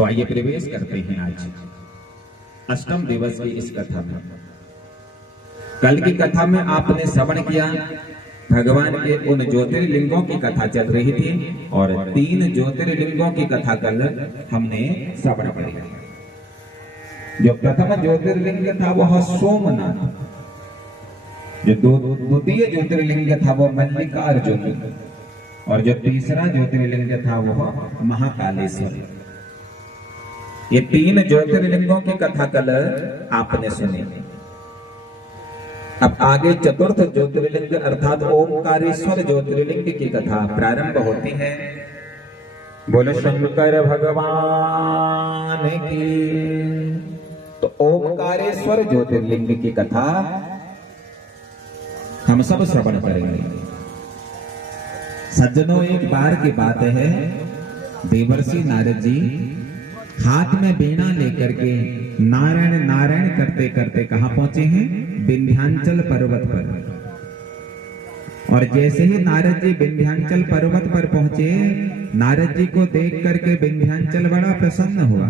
तो आइए प्रवेश करते हैं आज अष्टम दिवस की इस कथा में। कल की कथा में आपने श्रवण किया, भगवान के उन ज्योतिर्लिंगों की कथा चल रही थी और 3 ज्योतिर्लिंगों की कथा कल हमने श्रवण करी। जो प्रथम ज्योतिर्लिंग था वह सोमनाथ, जो द्वितीय ज्योतिर्लिंग था वो मल्लिकार्जुन और जो तीसरा ज्योतिर्लिंग था वह महाकालेश्वर। ये 3 ज्योतिर्लिंगों की कथा कल आपने सुनी। अब आगे चतुर्थ ज्योतिर्लिंग अर्थात ओंकारेश्वर ज्योतिर्लिंग की कथा प्रारंभ होती है। बोलो शंकर भगवान की। तो ओंकारेश्वर ज्योतिर्लिंग की कथा हम सब श्रवण करेंगे। सज्जनों, एक बार की बात है, देवर्षि नारद जी हाथ में वीणा लेकर के नारायण नारायण करते करते कहां पहुंचे हैं? विंध्याचल पर्वत पर। और जैसे ही नारद जी विंध्याचल पर्वत पर पहुंचे, नारद जी को देख करके विंध्याचल बड़ा प्रसन्न हुआ।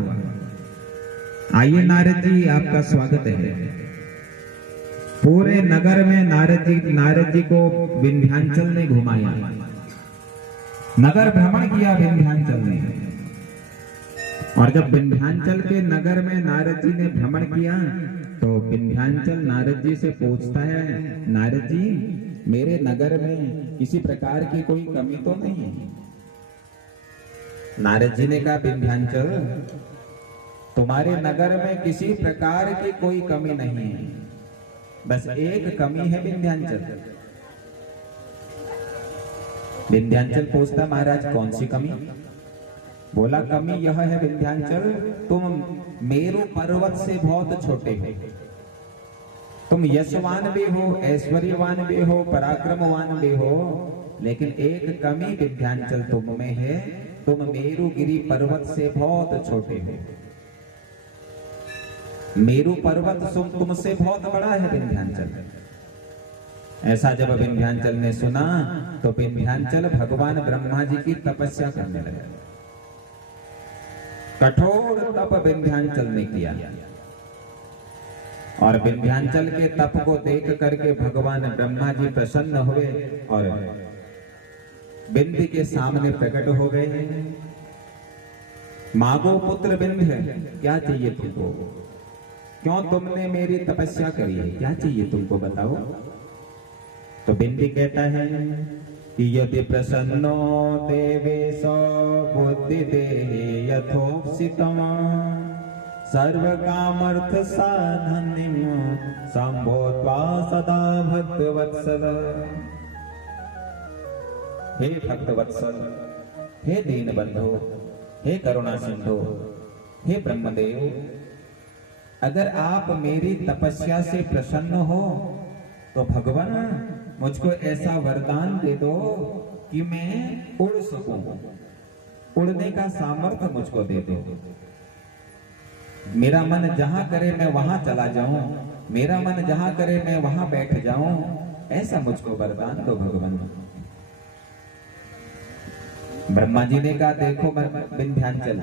आइए नारद जी, आपका स्वागत है। पूरे नगर में नारद जी को विंध्याचल ने घुमाया, नगर भ्रमण किया विंध्याचल ने। और जब विंध्याचल के नगर में नारद जी ने भ्रमण किया तो विंध्याचल नारद जी से पूछता है, नारद जी मेरे नगर में किसी प्रकार की कोई कमी तो नहीं है? नारद जी ने कहा, विंध्याचल तुम्हारे नगर में किसी प्रकार की कोई कमी नहीं है, बस एक कमी है विंध्याचल। विंध्याचल पूछता, महाराज कौन सी कमी? बोला, कमी यह है विंध्याचल, तुम मेरु पर्वत से बहुत छोटे हो। तुम यशवान भी हो, ऐश्वर्यवान भी हो, पराक्रमवान भी हो, लेकिन एक कमी विंध्याचल तुम में है, तुम मेरुगिरी पर्वत से बहुत छोटे हो। मेरु पर्वत तुमसे बहुत बड़ा है विंध्याचल। ऐसा जब विंध्याचल ने सुना तो विंध्याचल भगवान ब्रह्मा जी की तपस्या करने लगा। कठोर तप विंध्याचल ने किया और विंध्याचल के तप को देख करके भगवान ब्रह्मा जी प्रसन्न हुए और बिंदी के सामने प्रकट हो गए। मांगो पुत्र बिंध्य, क्या चाहिए तुमको? क्यों तुमने मेरी तपस्या करी है? क्या चाहिए तुमको, बताओ। तो बिंदी कहता है कि यदि प्रसन्नो देवेश बुद्धि देहि यथोक्सितम् सर्व कामर्थ साधनिम संभोत्वा सदा भक्तवत्सल। हे भक्तवत्सल, हे दीन बंधु, हे करुणा सिंधु, हे ब्रह्मदेव, अगर आप मेरी तपस्या से प्रसन्न हो तो भगवान मुझको ऐसा वरदान दे दो कि मैं उड़ सकूं, उड़ने का सामर्थ्य मुझको दे दो। मेरा मन जहां करे मैं वहां चला जाऊं, मेरा मन जहां करे मैं वहां बैठ जाऊं, ऐसा मुझको वरदान दो भगवान। ब्रह्मा जी ने कहा, देखो विंध्याचल,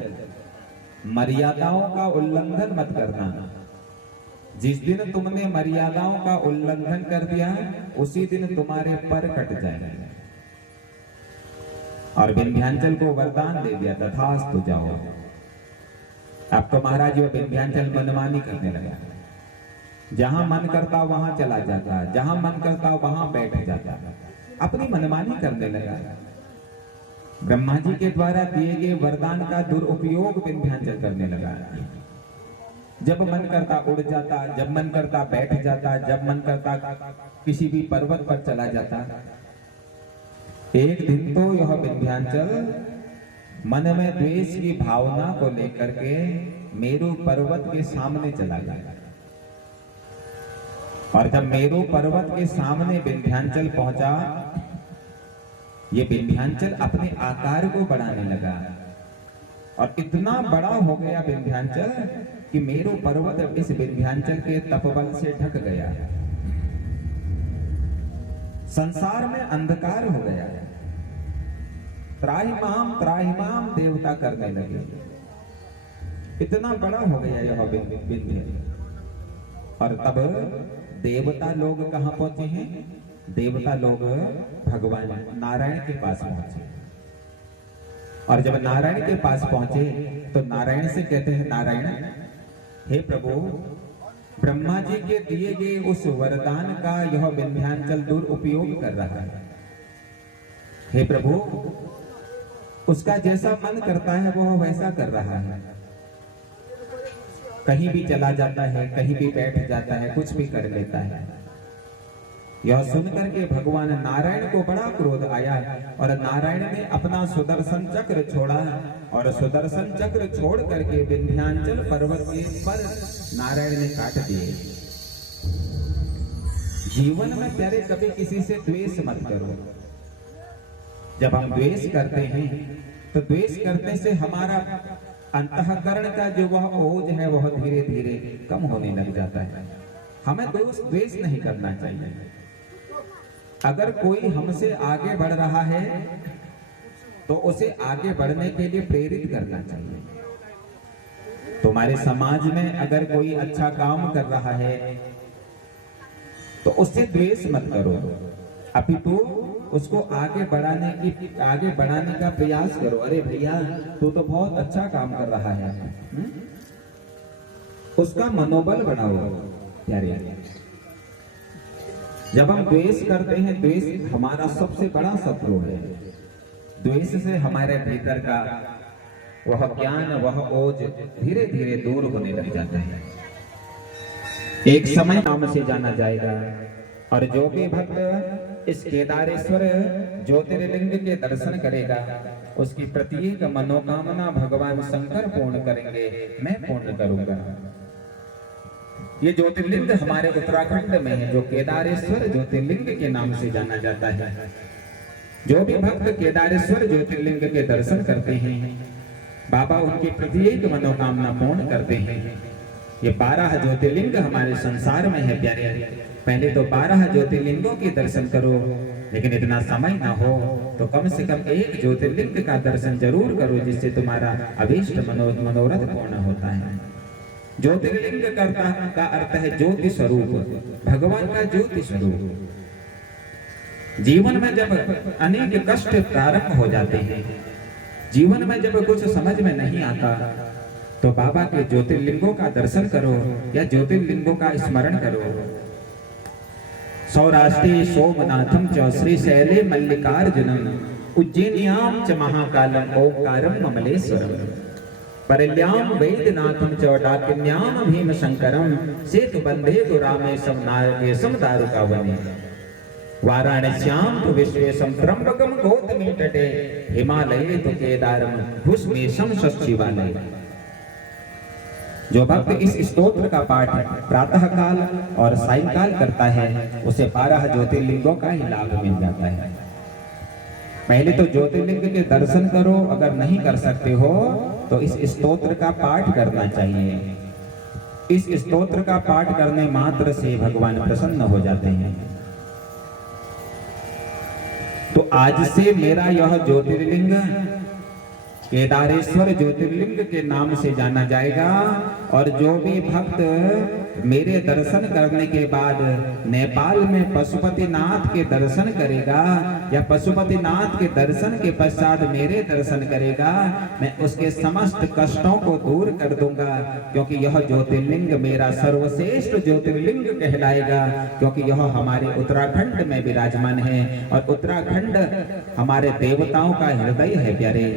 मर्यादाओं का उल्लंघन मत करना। जिस दिन तुमने मर्यादाओं का उल्लंघन कर दिया उसी दिन तुम्हारे पर कट जाएंगे। और विंध्याचल को वरदान दे दिया, तथास्तु जाओ। अब तो महाराज वो विंध्याचल मनमानी करने लगा। जहां मन करता वहां चला जाता, जहां मन करता वहां बैठ जाता, अपनी मनमानी करने लगा। ब्रह्मा जी के द्वारा दिए गए वरदान का दुरुपयोग विंध्याचल करने लगा। जब मन करता उड़ जाता, जब मन करता बैठ जाता, जब मन करता किसी भी पर्वत पर चला जाता। एक दिन तो यह विंध्याचल मन में द्वेष की भावना को लेकर के मेरु पर्वत के सामने चला गया। और जब मेरु पर्वत के सामने विंध्याचल पहुंचा, ये विंध्याचल अपने आकार को बढ़ाने लगा और इतना बड़ा हो गया विंध्याचल कि मेरु पर्वत इस विंध्याचल के तपबल से ढक गया। संसार में अंधकार हो गया। त्राहिमाम त्राहिमाम देवता करने लगे। इतना बड़ा हो गया यह विंध्य। और तब देवता लोग कहाँ पहुंचे हैं? देवता लोग भगवान नारायण के पास पहुंचे। और जब नारायण के पास पहुंचे तो नारायण से कहते हैं, नारायण हे प्रभु, ब्रह्मा जी के दिए गए उस वरदान का यह विंध्याचल दुरुपयोग कर रहा है। हे प्रभु, उसका जैसा मन करता है वह वैसा कर रहा है। कहीं भी चला जाता है, कहीं भी बैठ जाता है, कुछ भी कर लेता है। यह सुनकर के भगवान नारायण को बड़ा क्रोध आया और नारायण ने अपना सुदर्शन चक्र छोड़ा और सुदर्शन चक्र छोड़ करके विंध्याचल पर्वत के पर नारायण ने काट दिए। जीवन में प्यारे कभी किसी से द्वेष मत करो। जब हम द्वेष करते हैं तो द्वेष करने से हमारा अंतःकरण का जो वह ओज है वह धीरे धीरे कम होने लग जाता है। हमें द्वेष नहीं करना चाहिए। अगर कोई हमसे आगे बढ़ रहा है तो उसे आगे बढ़ने के लिए प्रेरित करना चाहिए। तुम्हारे समाज में अगर कोई अच्छा काम कर रहा है तो उससे द्वेष मत करो, अपितु उसको आगे बढ़ाने का प्रयास करो। अरे भैया, तू तो बहुत अच्छा काम कर रहा है, उसका मनोबल बढ़ाओ। प्यारे, जब हम द्वेष करते हैं, द्वेष हमारा सबसे बड़ा शत्रु है। द्वेष से हमारे भीतर का वह ज्ञान, वह ओज धीरे धीरे दूर होने लग जाता है। एक समय नाम से जाना जाएगा और जो भी भक्त इस केदारेश्वर ज्योतिर्लिंग के दर्शन करेगा उसकी प्रत्येक मनोकामना भगवान शंकर पूर्ण करेंगे, मैं पूर्ण करूंगा। ये ज्योतिर्लिंग हमारे उत्तराखंड में है, जो केदारेश्वर ज्योतिर्लिंग के नाम से जाना जाता है। जो भी भक्त केदारेश्वर ज्योतिर्लिंग के दर्शन करते हैं, बाबा उनकी प्रत्येक मनोकामना पूर्ण करते हैं। ये 12 ज्योतिर्लिंग हमारे संसार में है प्यारे। पहले तो 12 ज्योतिर्लिंगों के दर्शन करो, लेकिन इतना समय ना हो तो कम से कम एक ज्योतिर्लिंग का दर्शन जरूर करो, जिससे तुम्हारा अभीष्ट मनोरथ पूर्ण होता है। ज्योतिर्लिंग का अर्थ है ज्योति स्वरूप, भगवान का ज्योति स्वरूप। जीवन में जब अनेक कष्ट प्रारंभ हो जाते हैं, जीवन में जब कुछ समझ में नहीं आता, तो बाबा के ज्योतिर्लिंगों का दर्शन करो या ज्योतिर्लिंगों का स्मरण करो। सौराष्ट्रे सोमनाथम च श्रीशैले मल्लिकार्जुनम उज्जैन्याम च महाकालम ओंकारम ममलेश्वरम परल्याम वैद्यनाथम च डाकिन्याम भीमशंकरम सेतुबंधे रामेशम नागेशम दारुकावने वाराणस्याम तु विश्वेशम त्र्यंबकम गौतमी तटे हिमालये तु केदारम भुस्मेशम शशिवालय। जो भक्त इस स्तोत्र का पाठ प्रातः काल और सायंकाल करता है उसे 12 ज्योतिर्लिंगों का ही लाभ मिल जाता है। पहले तो ज्योतिर्लिंग के दर्शन करो, अगर नहीं कर सकते हो तो इस स्तोत्र का पाठ करना चाहिए। इस स्तोत्र का पाठ करने मात्र से भगवान प्रसन्न हो जाते हैं। तो आज से मेरा यह ज्योतिर्लिंग केदारेश्वर ज्योतिर्लिंग के नाम से जाना जाएगा। और जो भी भक्त मेरे दर्शन करने के बाद नेपाल में पशुपतिनाथ के दर्शन करेगा या पशुपतिनाथ के दर्शन के पश्चात मेरे दर्शन करेगा, मैं उसके समस्त कष्टों को दूर कर दूंगा, क्योंकि यह ज्योतिर्लिंग मेरा सर्वश्रेष्ठ ज्योतिर्लिंग कहलाएगा, क्योंकि यह हमारे उत्तराखंड में विराजमान है। और उत्तराखंड हमारे देवताओं का हृदय है प्यारे।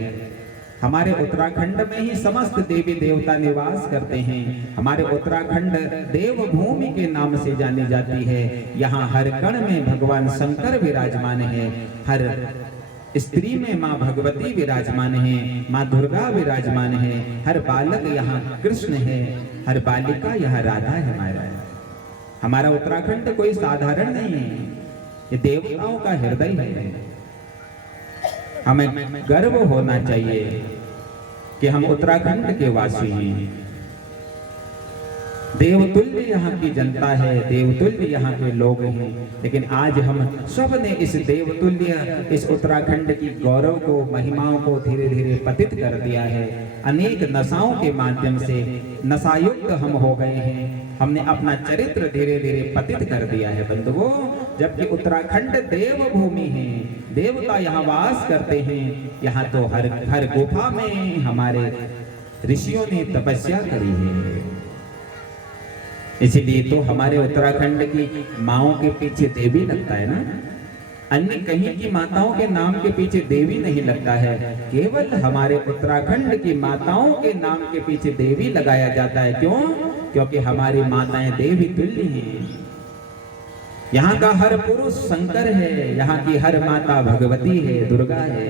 हमारे उत्तराखंड में ही समस्त देवी देवता निवास करते हैं। हमारे उत्तराखंड देवभूमि के नाम से जानी जाती है। यहाँ हर कण में भगवान शंकर विराजमान है, हर स्त्री में माँ भगवती विराजमान है, माँ दुर्गा विराजमान है, हर बालक यहाँ कृष्ण है, हर बालिका यहाँ राधा है। हमारा उत्तराखंड कोई साधारण नहीं है, ये देवताओं का हृदय है। हमें गर्व होना चाहिए कि हम उत्तराखंड के वासी हैं। देवतुल्य यहाँ की जनता है, देवतुल्य यहाँ के लोग हैं, लेकिन आज हम सब ने इस देवतुल्य इस उत्तराखंड की गौरव को, महिमाओं को धीरे धीरे पतित कर दिया है। अनेक नशाओं के माध्यम से नशायुक्त हम हो गए हैं। हमने अपना चरित्र धीरे धीरे पतित कर दिया है बंधुओं। जबकि उत्तराखंड देव भूमि है, देवता यहाँ वास करते हैं। यहाँ तो हर गुफा में हमारे ऋषियों ने तपस्या करी है। इसलिए तो हमारे उत्तराखंड की माओं के पीछे देवी लगता है ना। अन्य कहीं की माताओं के नाम के पीछे देवी नहीं लगता है, केवल हमारे उत्तराखंड की माताओं के नाम के पीछे देवी लगाया जाता है। क्यों? क्योंकि हमारी माताएं देवी तुल्य हैं। यहाँ का हर पुरुष शंकर है, यहाँ की हर माता भगवती है, दुर्गा है।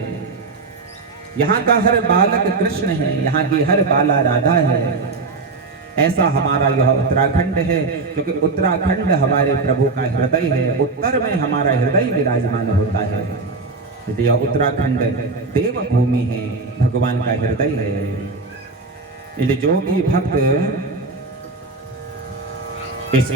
यहाँ का हर बालक कृष्ण है, यहाँ की हर बाला राधा है। ऐसा हमारा यह उत्तराखंड है, क्योंकि उत्तराखंड हमारे प्रभु का हृदय है। उत्तर में हमारा हृदय विराजमान होता है। यह उत्तराखंड देव भूमि है, भगवान का हृदय है। जो भी भक्त इस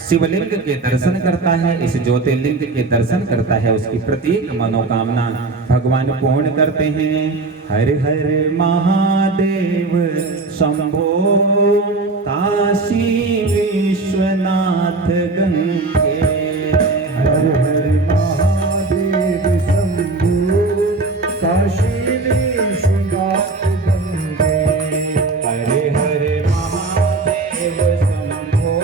शिवलिंग के दर्शन करता है, इस ज्योतिर्लिंग के दर्शन करता है, उसकी प्रत्येक मनोकामना भगवान पूर्ण करते हैं। हर हर महादेव शंभो, काशी विश्वनाथ गंगे। हर हर महादेव शंभो, काशी विश्वनाथ गंगे। हर हर महादेव शंभो,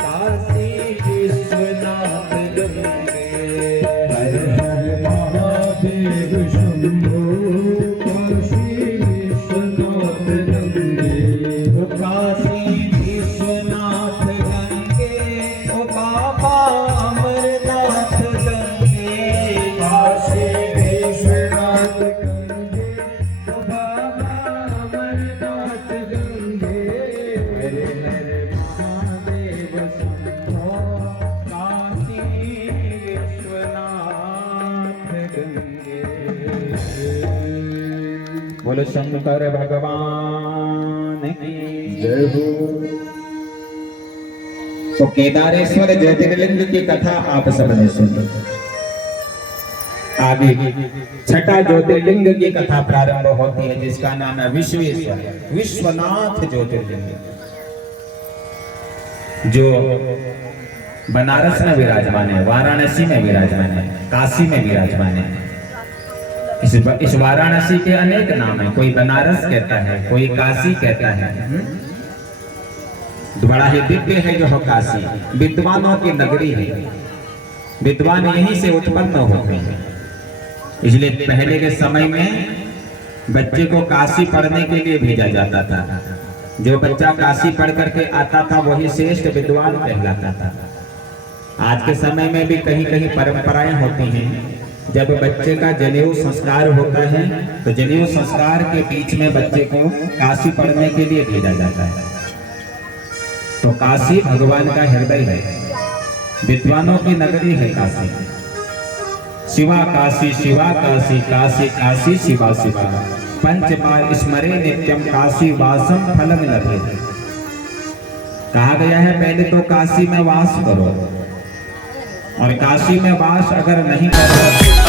काशी विश्वनाथ गंगे। हर हर महादेव शंभो, काशी विश्वनाथ गंगे। काशी विश्वनाथ गंगे, ओ बाबा अमरनाथ गंगे। काशी विश्वनाथ गंगे, ओ बाबा अमरनाथ गंगे। हर हर महादेव शंभो, काशी विश्वनाथ गंगे। बोलो शंकर भगवान की जय हो। तो केदारेश्वर ज्योतिर्लिंग की कथा आप सबने सुनी। आगे छठा ज्योतिर्लिंग की कथा प्रारंभ होती है, जिसका नाम है विश्वेश्वर, विश्वनाथ ज्योतिर्लिंग, जो बनारस में विराजमान है, वाराणसी में विराजमान है, काशी में विराजमान है। इस वाराणसी के अनेक नाम है, कोई बनारस कहता है, कोई काशी कहता है। बड़ा ही दिव्य है जो काशी, विद्वानों की नगरी है। विद्वान यहीं से उत्पन्न होते हैं। इसलिए पहले के समय में बच्चे को काशी पढ़ने के लिए भेजा जाता था। जो बच्चा काशी पढ़ करके आता था वही श्रेष्ठ विद्वान कहलाता था। आज के समय में भी कहीं कहीं परंपराएं होती हैं। जब बच्चे का जनेऊ संस्कार होता है तो जनेऊ संस्कार के बीच में बच्चे को काशी पढ़ने के लिए भेजा जाता है। तो काशी भगवान का हृदय है, विद्वानों की नगरी है काशी। शिवा काशी, शिवा काशी, काशी काशी शिवा शिवा, पंच बार स्मरे नित्यम, काशी वासम फलम लभे। कहा गया है पहले तो काशी में वास करो, और काशी में वास अगर नहीं करो